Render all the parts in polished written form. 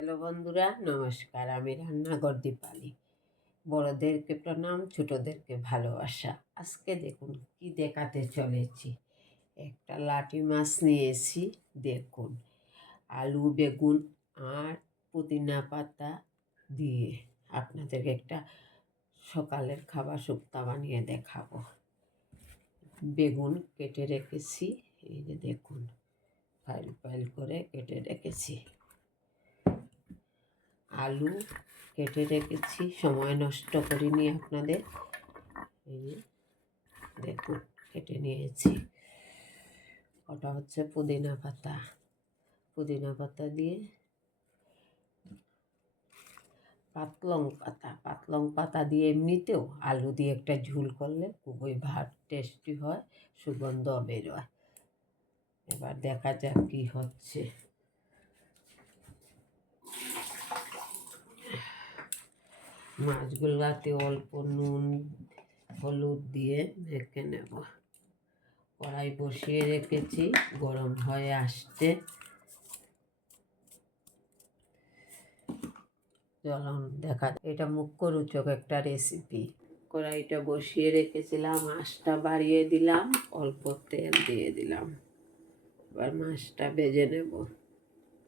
Hello বন্ধুরা, নমস্কার। আমি রান্নাঘর দীপালি। বড়োদেরকে প্রণাম, ছোটোদেরকে ভালোবাসা। আজকে দেখুন কি দেখাতে চলেছি। একটা লাটি মাছ নিয়েছি। দেখুন, আলু, বেগুন আর পুদিনা পাতা দিয়ে আপনাদেরকে একটা সকালের খাবার শুক্তা বানিয়ে দেখাবো। বেগুন কেটে রেখেছি, এই যে দেখুন ফাইল ফাইল করে কেটে রেখেছি। আলু কেটে রেখেছি, সময় নষ্ট করিনি আপনাদের। এই যে দেখুন কেটে নিয়েছি। ওটা হচ্ছে পুদিনা পাতা। পুদিনা পাতা দিয়ে পাতলং পাতা দিয়ে এমনিতেও আলু দিয়ে একটা ঝোল করলে খুবই ভাত টেস্টি হয়, সুগন্ধ বেরোয়। এবার দেখা যাক কি হচ্ছে। মাছগুলাতে অল্প নুন হলুদ দিয়ে মেখে নেব। কড়াই বসিয়ে রেখেছি, গরম হয়ে আসছে। চলুন দেখা, এটা মুখরোচক একটা রেসিপি। কড়াইটা বসিয়ে রেখেছিলাম, মাছটা বাড়িয়ে দিলাম, অল্প তেল দিয়ে দিলাম। এবার মাছটা ভেজে নেব।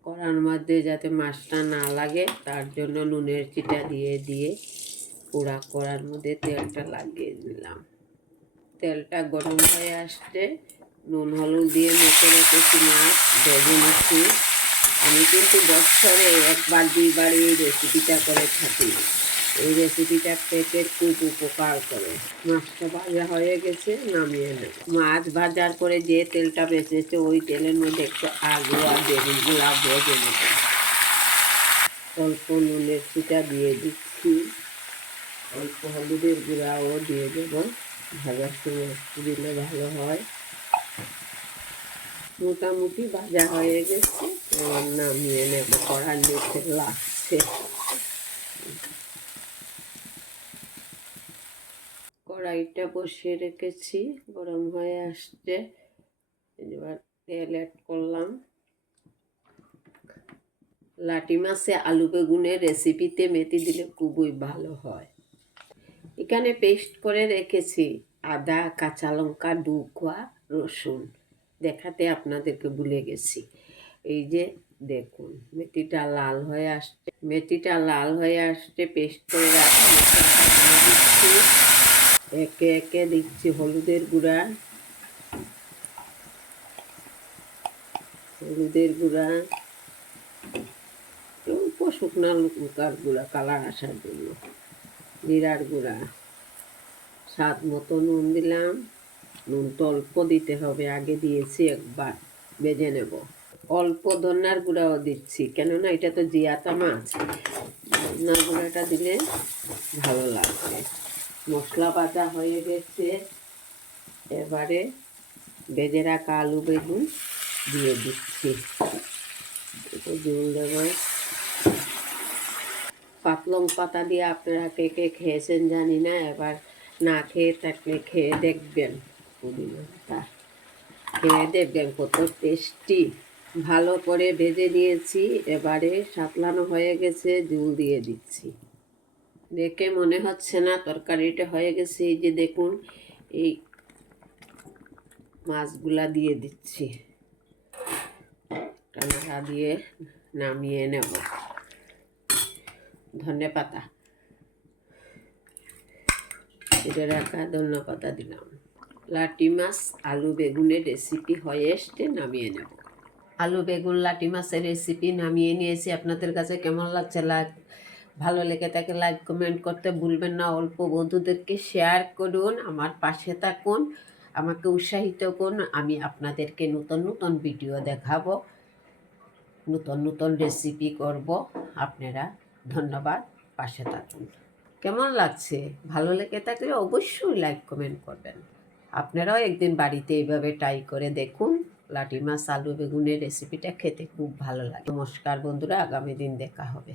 কড়ার মধ্যে যাতে মাছটা না লাগে তার জন্য নুনের চিটা দিয়ে পুরা কড়ার মধ্যে তেলটা লাগিয়ে দিলাম। তেলটা গরম হয়ে আসছে, নুন হলুদ দিয়ে মেখে রেখেছি মাছ, ভেজে নিচ্ছি। আমি কিন্তু বছরে একবার দুইবার এই রেসিপিটা করে থাকি। এই রেসিপিটা পেটের খুব উপকার করে। মাছটা ভাজা হয়ে গেছে, নামিয়ে নেব। মাছ ভাজার পরে যে তেলটা বেঁচেছে ওই তেলের মধ্যে একটু আলু আর বেগুনগুলো ভেজে নেব। অল্প নুনের চিটা দিয়ে দিচ্ছি, অল্প হলুদের গুঁড়াও দিয়ে দেব। ভাজার সময় দিলে ভালো হয়। মোটামুটি ভাজা হয়ে গেছে, এবার নামিয়ে নেব। কড়ার নিচে লাগছে। কড়াইটা বসিয়ে রেখেছি, গরম হয়ে আসছে। এবার তেল অ্যাড করলাম। লাটি মাছে আলু বেগুনের রেসিপিতে মেথি দিলে খুবই ভালো হয়। এখানে পেস্ট করে রেখেছি আদা, কাঁচা লঙ্কা, 2 কোয়া রসুন। দেখাতে আপনাদেরকে ভুলে গেছি। এই যে দেখুন মেথিটা লাল হয়ে আসছে। পেস্ট করে রাখা মশলাটা দিচ্ছি। একে একে দিচ্ছি হলুদের গুঁড়া, অল্প শুকনো লঙ্কার গুঁড়া কালার আসার জন্য, জিরার গুঁড়া, স্বাদ মতো নুন দিলাম। নুন তো অল্প দিতে হবে, আগে দিয়েছি একবার, ভেজে নেব। অল্প ধনিয়ার গুঁড়াও দিচ্ছি, কেননা এটা তো জিয়াতা মাছ, ধনিয়ার গুঁড়াটা দিলে ভালো লাগবে। মশলা ভাজা হয়ে গেছে, এবারে ভেজে রাখা আলু বেগুন দিয়ে দিচ্ছি। একটু ঝোল দেব। পাতলং পাতা দিয়ে আপনারা কে কে খেয়েছেন জানি না, এবার না খেয়ে থাকলে খেয়ে দেখবেন। পুদিনাটা খেয়ে দেখবেন কত টেস্টি। ভালো করে ভেজে নিয়েছি, এবারে সাতলানো হয়ে গেছে, ঝোল দিয়ে দিচ্ছি। দেখে মনে হচ্ছে না তরকারিটা হয়ে গেছে। এই যে দেখুন, এই মাছগুলা দিয়ে দিচ্ছি, টানা দিয়ে নামিয়ে নেব। ধনে পাতা কেটে রাখা ধনে পাতা দিলাম। লাটি মাছ আলু বেগুনের রেসিপি হয়ে এসছে, নামিয়ে নেব। আলু বেগুন লাটি মাছের রেসিপি নামিয়ে নিয়েছি। আপনাদের কাছে কেমন লাগছে? ভালো লেগে থাকে লাইক কমেন্ট করতে ভুলবেন না। অল্প বন্ধুদেরকে শেয়ার করুন, আমার পাশে থাকুন, আমাকে উৎসাহিত করুন। আমি আপনাদেরকে নতুন ভিডিও দেখাবো, নতুন রেসিপি করব। আপনারা ধন্যবাদ, পাশে থাকুন। কেমন লাগছে? ভালো লেগে থাকলে অবশ্যই লাইক কমেন্ট করবেন। আপনারাও একদিন বাড়িতে এইভাবে ট্রাই করে দেখুন। লাটি মাছ আলু বেগুনের রেসিপিটা খেতে খুব ভালো লাগে। নমস্কার বন্ধুরা, আগামী দিন দেখা হবে।